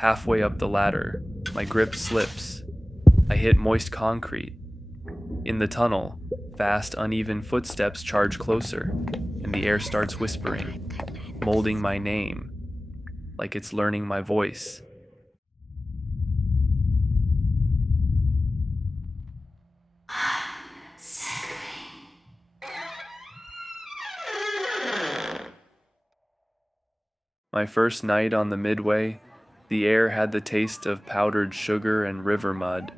Halfway up the ladder, my grip slips. I hit moist concrete. In the tunnel, fast, uneven footsteps charge closer, and the air starts whispering, molding my name, like it's learning my voice. My first night on the midway, the air had the taste of powdered sugar and river mud.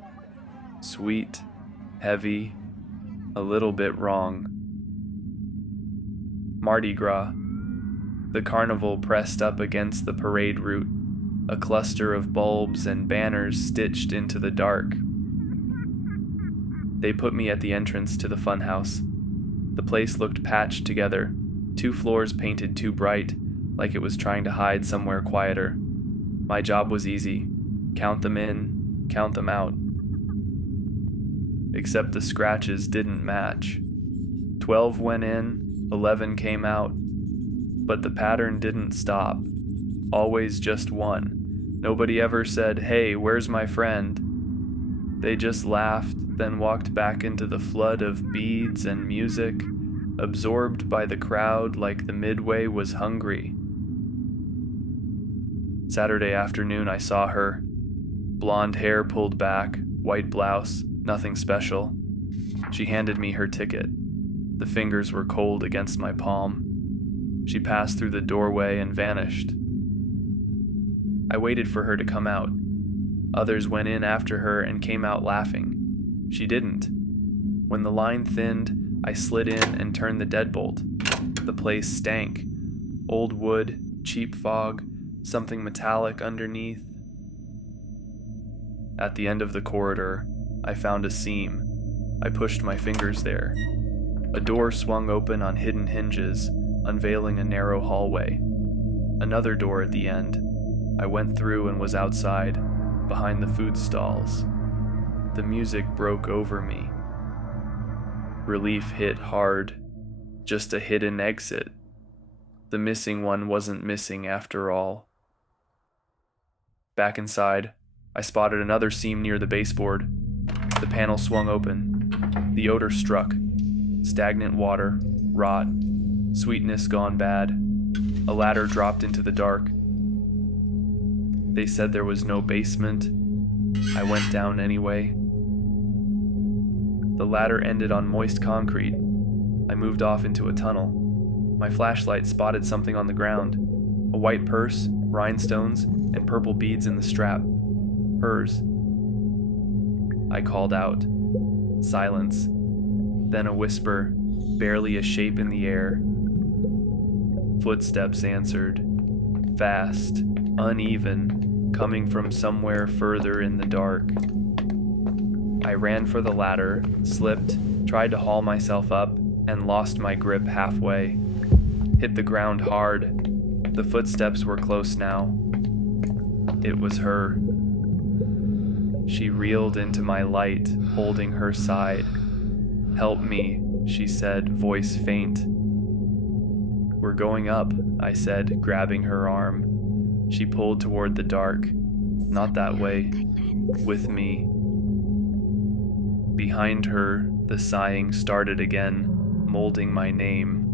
Sweet, heavy, a little bit wrong. Mardi Gras. The carnival pressed up against the parade route, a cluster of bulbs and banners stitched into the dark. They put me at the entrance to the Funhouse. The place looked patched together, 2 floors painted too bright, like it was trying to hide somewhere quieter. My job was easy. Count them in, count them out. Except the scratches didn't match. 12 went in, 11 came out. But the pattern didn't stop. Always just one. Nobody ever said, "Hey, where's my friend?" They just laughed, then walked back into the flood of beads and music, absorbed by the crowd like the midway was hungry. Saturday afternoon, I saw her. Blonde hair pulled back, white blouse, nothing special. She handed me her ticket. The fingers were cold against my palm. She passed through the doorway and vanished. I waited for her to come out. Others went in after her and came out laughing. She didn't. When the line thinned, I slid in and turned the deadbolt. The place stank. Old wood, cheap fog, something metallic underneath. At the end of the corridor, I found a seam. I pushed my fingers there. A door swung open on hidden hinges, unveiling a narrow hallway. Another door at the end. I went through and was outside, behind the food stalls. The music broke over me. Relief hit hard. Just a hidden exit. The missing one wasn't missing after all. Back inside, I spotted another seam near the baseboard. The panel swung open. The odor struck. Stagnant water, rot, sweetness gone bad. A ladder dropped into the dark. They said there was no basement. I went down anyway. The ladder ended on moist concrete. I moved off into a tunnel. My flashlight spotted something on the ground. A white purse, rhinestones, and purple beads in the strap. Hers. I called out. Silence. Then a whisper, barely a shape in the air. Footsteps answered. Fast, uneven, coming from somewhere further in the dark. I ran for the ladder, slipped, tried to haul myself up, and lost my grip halfway. Hit the ground hard. The footsteps were close now. It was her. She reeled into my light, holding her side. "Help me," she said, voice faint. "We're going up," I said, grabbing her arm. She pulled toward the dark. "Not that way. With me." Behind her, the sighing started again, molding my name.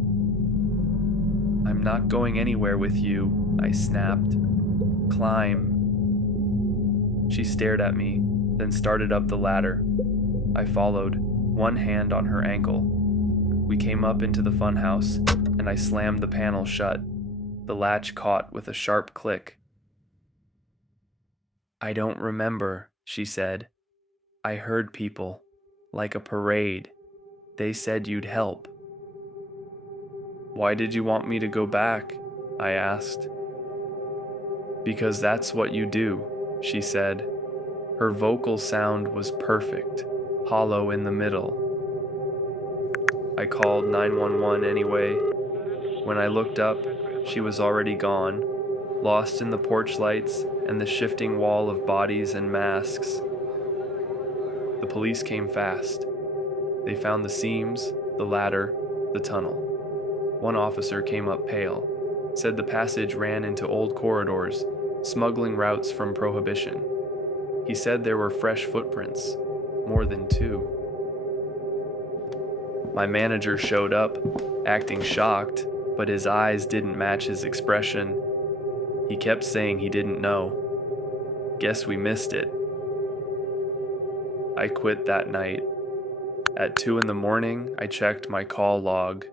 "I'm not going anywhere with you," I snapped. "Climb." She stared at me, then started up the ladder. I followed, one hand on her ankle. We came up into the funhouse, and I slammed the panel shut. The latch caught with a sharp click. "I don't remember," she said. "I heard people, like a parade. They said you'd help." "Why did you want me to go back?" I asked. "Because that's what you do," she said. Her vocal sound was perfect, hollow in the middle. I called 911 anyway. When I looked up, she was already gone, lost in the porch lights and the shifting wall of bodies and masks. The police came fast. They found the seams, the ladder, the tunnel. One officer came up pale, said the passage ran into old corridors, smuggling routes from Prohibition. He said there were fresh footprints, more than 2. My manager showed up, acting shocked, but his eyes didn't match his expression. He kept saying he didn't know. Guess we missed it. I quit that night. At 2 in the morning, I checked my call log.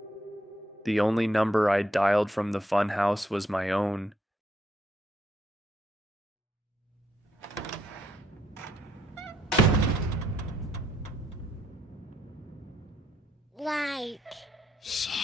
The only number I'd dialed from the funhouse was my own. Like, shit.